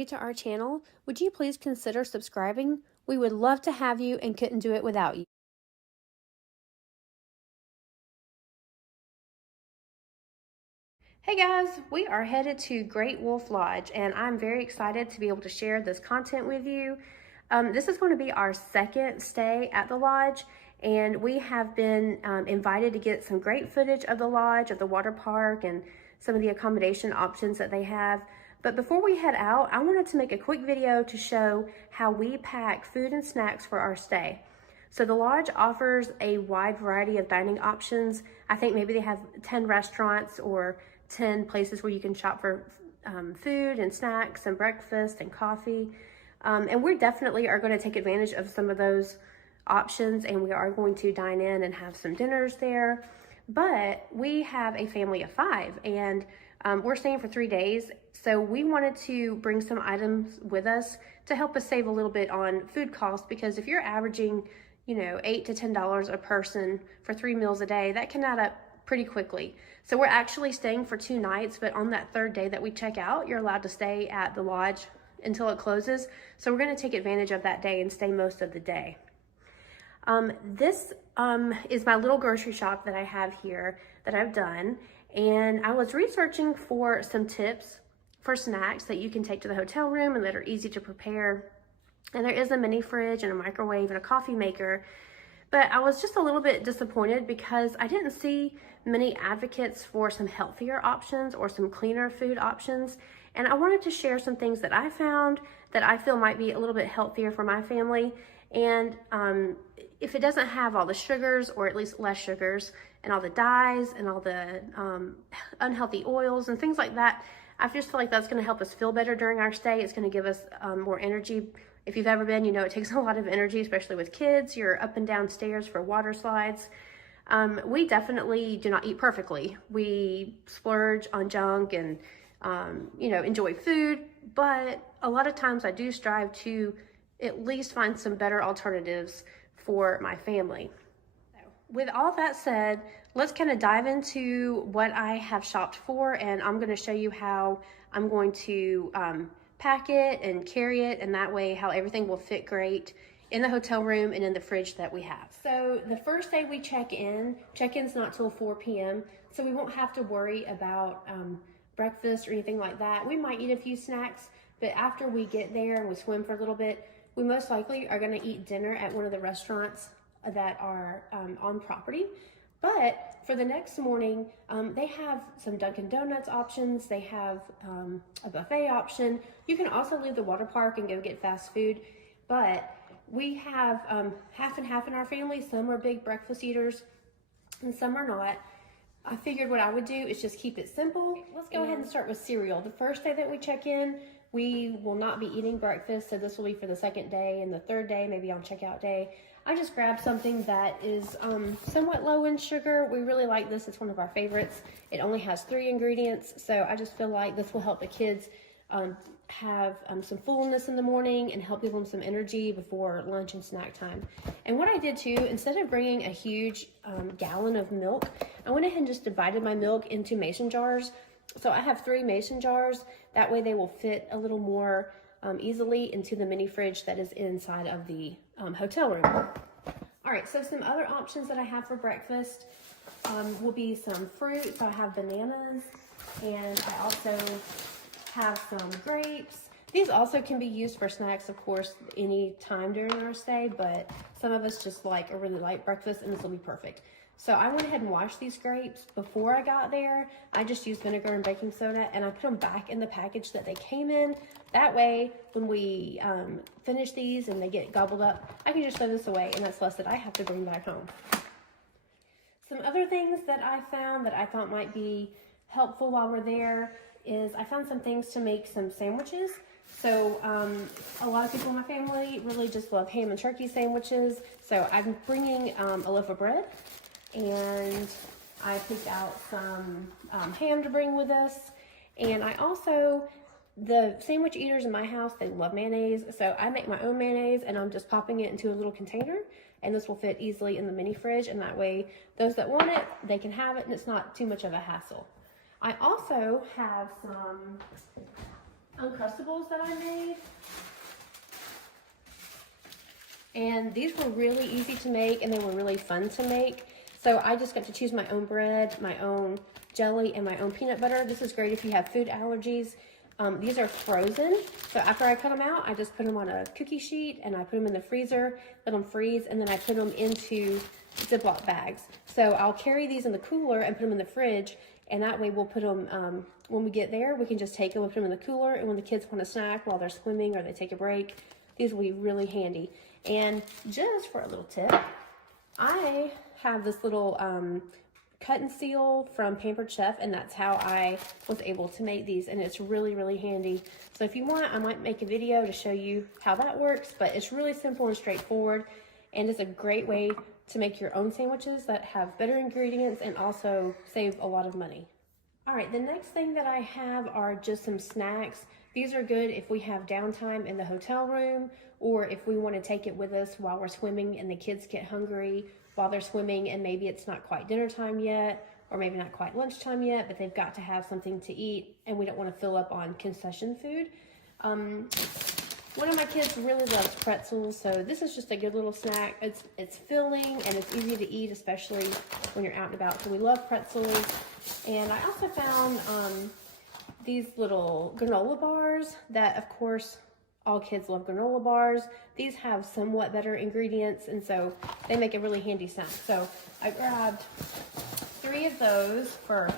new to our channel, would you please consider subscribing? We would love to have you and couldn't do it without you. Hey guys, we are headed to Great Wolf Lodge and I'm very excited to be able to share this content with you. This is going to be our second stay at the lodge, and we have been invited to get some great footage of the lodge, of the water park, and some of the accommodation options that they have. But before we head out, I wanted to make a quick video to show how we pack food and snacks for our stay. So the lodge offers a wide variety of dining options. I think maybe they have 10 restaurants or 10 places where you can shop for food and snacks and breakfast and coffee. And we definitely are going to take advantage of some of those options, and we are going to dine in and have some dinners there. But we have a family of 5, and we're staying for 3 days. So we wanted to bring some items with us to help us save a little bit on food costs, because if you're averaging, $8 to $10 a person for 3 meals a day, that can add up pretty quickly. So we're actually staying for 2 nights, but on that 3rd day that we check out, you're allowed to stay at the lodge until it closes. So we're going to take advantage of that day and stay most of the day. This is my little grocery shop that I have here that I've done, and I was researching for some tips for snacks that you can take to the hotel room and that are easy to prepare. And there is a mini fridge and a microwave and a coffee maker. But I was just a little bit disappointed because I didn't see many advocates for some healthier options or some cleaner food options. And I wanted to share some things that I found that I feel might be a little bit healthier for my family. And if it doesn't have all the sugars, or at least less sugars, and all the dyes and all the unhealthy oils and things like that, I just feel like that's going to help us feel better during our stay. It's going to give us more energy. If you've ever been, it takes a lot of energy, especially with kids. You're up and down stairs for water slides. We definitely do not eat perfectly. We splurge on junk and, enjoy food. But a lot of times I do strive to at least find some better alternatives for my family. With all that said, let's kind of dive into what I have shopped for, and I'm going to show you how I'm going to pack it and carry it, and that way how everything will fit great in the hotel room and in the fridge that we have. So the first day we check-in's not till 4 p.m., so we won't have to worry about breakfast or anything like that. We might eat a few snacks, but after we get there and we swim for a little bit, we most likely are going to eat dinner at one of the restaurants that are on property. But for the next morning, they have some Dunkin' Donuts options. They have a buffet option. You can also leave the water park and go get fast food. But we have half and half in our family. Some are big breakfast eaters and some are not. I figured what I would do is just keep it simple. Let's go ahead and start with cereal. The first day that we check in, we will not be eating breakfast, so this will be for the 2nd day, and the 3rd day, maybe on checkout day, I just grabbed something that is somewhat low in sugar. We really like this. It's one of our favorites. It only has 3 ingredients, so I just feel like this will help the kids have some fullness in the morning and help give them some energy before lunch and snack time. And what I did too, instead of bringing a huge gallon of milk, I went ahead and just divided my milk into mason jars. So I have 3 mason jars. That way they will fit a little more easily into the mini fridge that is inside of the hotel room. All right, so some other options that I have for breakfast will be some fruit. So I have bananas, and I also have some grapes. These also can be used for snacks, of course, any time during our stay, but some of us just like a really light breakfast, and this will be perfect. So I went ahead and washed these grapes before I got there. I just used vinegar and baking soda, and I put them back in the package that they came in. That way, when we finish these and they get gobbled up, I can just throw this away, and that's less that I have to bring back home. Some other things that I found that I thought might be helpful while we're there is I found some things to make some sandwiches. So a lot of people in my family really just love ham and turkey sandwiches. So I'm bringing a loaf of bread, and I picked out some ham to bring with us. And I also, the sandwich eaters in my house, they love mayonnaise. So I make my own mayonnaise, and I'm just popping it into a little container, and this will fit easily in the mini fridge. And that way, those that want it, they can have it, and it's not too much of a hassle. I also have some Uncrustables that I made. And these were really easy to make and they were really fun to make. So I just got to choose my own bread, my own jelly, and my own peanut butter. This is great if you have food allergies. These are frozen. So after I cut them out, I just put them on a cookie sheet and I put them in the freezer, let them freeze, and then I put them into Ziploc bags. So I'll carry these in the cooler and put them in the fridge, and that way we'll put them, when we get there, we can just take them and put them in the cooler, and when the kids want a snack while they're swimming or they take a break, these will be really handy. And just for a little tip, I have this little cut and seal from Pampered Chef, and that's how I was able to make these, and it's really, really handy. So if you want, I might make a video to show you how that works, but it's really simple and straightforward, and it's a great way to make your own sandwiches that have better ingredients and also save a lot of money. All right, the next thing that I have are just some snacks. These are good if we have downtime in the hotel room, or if we want to take it with us while we're swimming and the kids get hungry while they're swimming and maybe it's not quite dinner time yet, or maybe not quite lunchtime yet, but they've got to have something to eat and we don't want to fill up on concession food. One of my kids really loves pretzels, so this is just a good little snack. It's filling and it's easy to eat, especially when you're out and about. So we love pretzels. And I also found these little granola bars that, of course, all kids love granola bars. These have somewhat better ingredients, and so they make a really handy snack. So I grabbed 3 of those for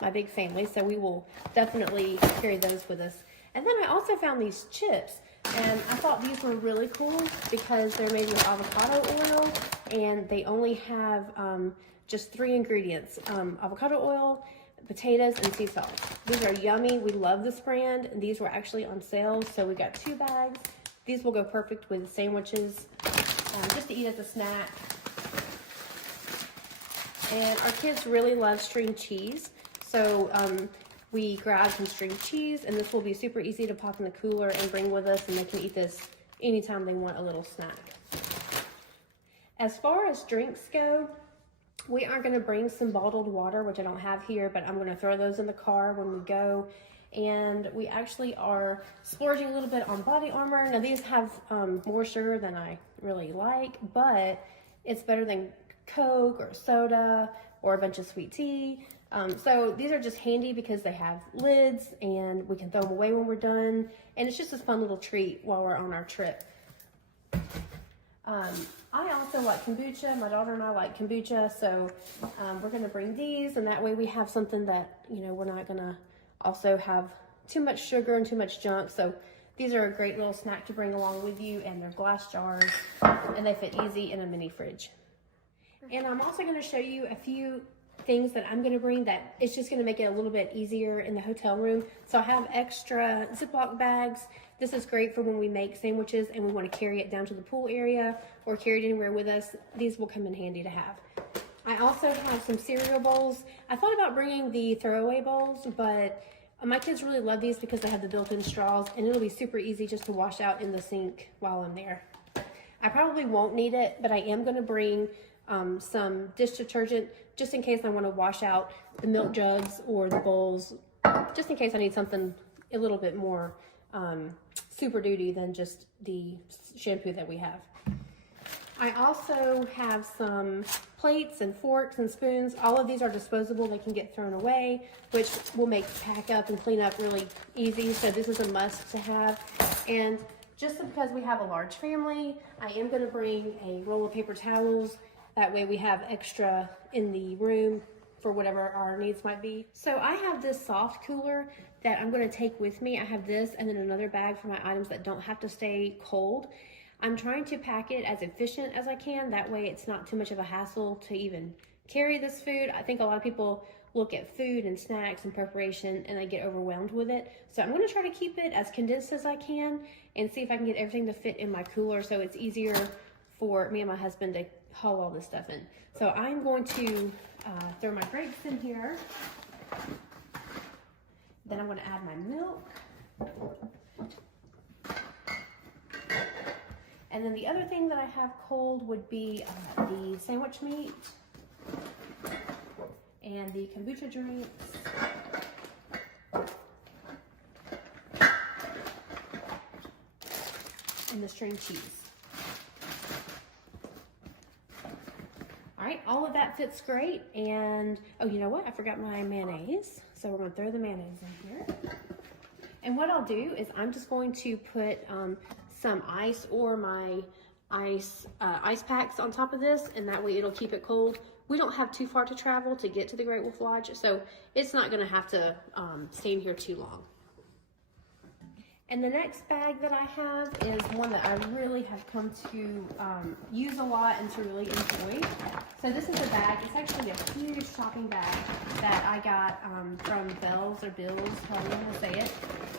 my big family, so we will definitely carry those with us. And then I also found these chips, and I thought these were really cool because they're made with avocado oil, and they only have just 3 ingredients: avocado oil, potatoes, and sea salt. These are yummy. We love this brand, and these were actually on sale, so we got 2 bags. These will go perfect with sandwiches, just to eat as a snack. And our kids really love string cheese, so we grabbed some string cheese, and this will be super easy to pop in the cooler and bring with us, and they can eat this anytime they want a little snack. As far as drinks go, we are going to bring some bottled water, which I don't have here, but I'm going to throw those in the car when we go. And we actually are splurging a little bit on body armor. Now these have more sugar than I really like, but it's better than Coke or soda or a bunch of sweet tea. So these are just handy because they have lids and we can throw them away when we're done. And it's just a fun little treat while we're on our trip. I also like kombucha. My daughter and I like kombucha, so we're going to bring these, and that way we have something that, you know, we're not going to also have too much sugar and too much junk. So these are a great little snack to bring along with you, and they're glass jars, and they fit easy in a mini fridge. And I'm also going to show you a few things that I'm going to bring that it's just going to make it a little bit easier in the hotel room. So I have extra Ziploc bags. This is great for when we make sandwiches and we want to carry it down to the pool area or carry it anywhere with us. These will come in handy to have. I also have some cereal bowls. I thought about bringing the throwaway bowls, but my kids really love these because they have the built-in straws, and it'll be super easy just to wash out in the sink while I'm there. I probably won't need it, but I am going to bring some dish detergent just in case I want to wash out the milk jugs or the bowls, just in case I need something a little bit more super duty than just the shampoo that we have. I also have some plates and forks and spoons. All of these are disposable. They can get thrown away, which will make pack up and clean up really easy. So this is a must to have. And just because we have a large family, I am going to bring a roll of paper towels. That way we have extra in the room for whatever our needs might be. So I have this soft cooler that I'm going to take with me. I have this and then another bag for my items that don't have to stay cold. I'm trying to pack it as efficient as I can. That way it's not too much of a hassle to even carry this food. I think a lot of people look at food and snacks and preparation and they get overwhelmed with it. So I'm going to try to keep it as condensed as I can and see if I can get everything to fit in my cooler so it's easier for me and my husband to haul all this stuff in. So I'm going to throw my grapes in here. Then I'm going to add my milk. And then the other thing that I have cold would be the sandwich meat and the kombucha drinks. and the string cheese. All right, all of that fits great. And, oh, you know what? I forgot my mayonnaise. So we're gonna throw the mayonnaise in here. And what I'll do is I'm just going to put some ice or my ice packs on top of this, and that way it'll keep it cold. We don't have too far to travel to get to the Great Wolf Lodge, so it's not gonna have to stay in here too long. And the next bag that I have is one that I really have come to use a lot and to really enjoy. So this is a bag. It's actually a huge shopping bag that I got from Bells or Bills, however you want to say it.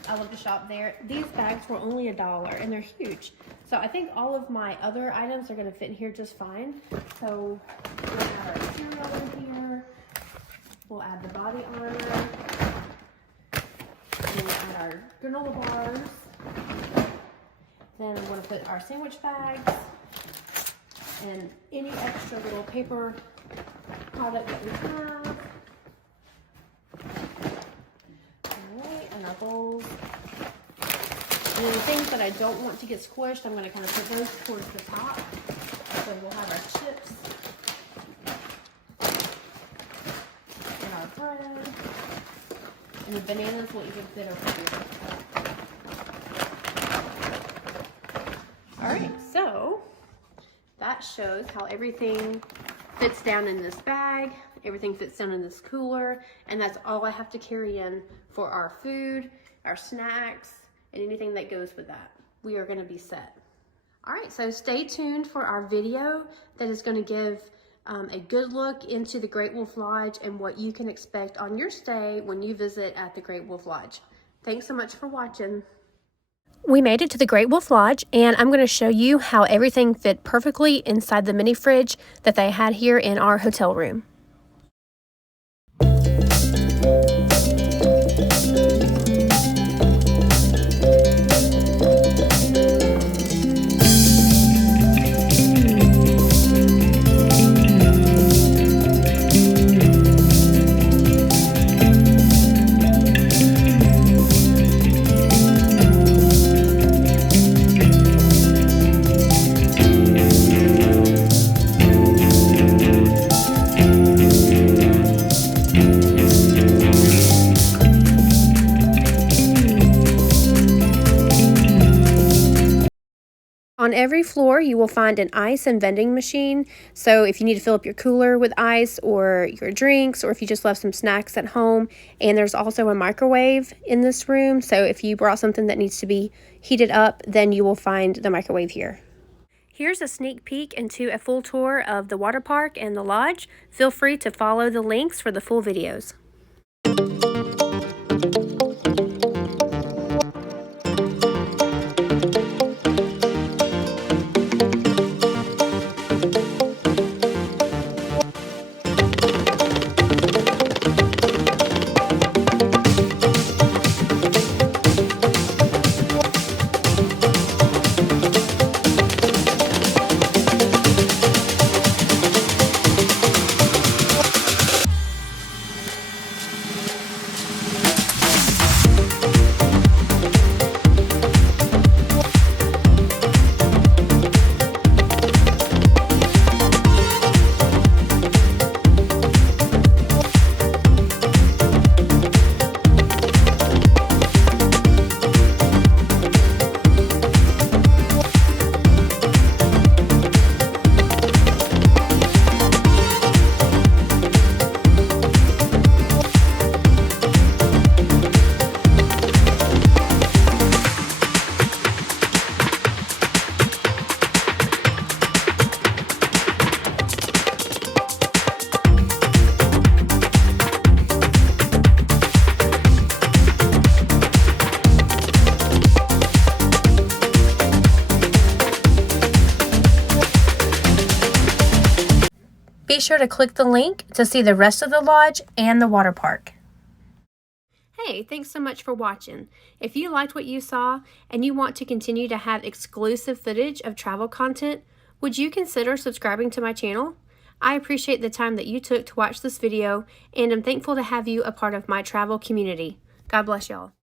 I love to shop there. These bags were only $1 and they're huge. So I think all of my other items are going to fit in here just fine. So we'll add our cereal in here. We'll add the body armor. Then we'll add our granola bars. Then I'm going to put our sandwich bags and any extra little paper product that we have. Alright, and our bowls. And then the things that I don't want to get squished, I'm going to kind of put those towards the top. So we'll have our chips and our bread. And the bananas will even fit over here. All right, so that shows how everything fits down in this bag. Everything fits down in this cooler, and that's all I have to carry in for our food, our snacks, and anything that goes with that. We are gonna be set. All right, so stay tuned for our video that is gonna give a good look into the Great Wolf Lodge and what you can expect on your stay when you visit at the Great Wolf Lodge. Thanks so much for watching. We made it to the Great Wolf Lodge, and I'm going to show you how everything fit perfectly inside the mini fridge that they had here in our hotel room. On every floor, you will find an ice and vending machine. So if you need to fill up your cooler with ice or your drinks, or if you just left some snacks at home, and there's also a microwave in this room. So if you brought something that needs to be heated up, then you will find the microwave here. Here's a sneak peek into a full tour of the water park and the lodge. Feel free to follow the links for the full videos. Be sure to click the link to see the rest of the lodge and the water park. Hey, thanks so much for watching. If you liked what you saw and you want to continue to have exclusive footage of travel content, would you consider subscribing to my channel? I appreciate the time that you took to watch this video, and I'm thankful to have you a part of my travel community. God bless y'all.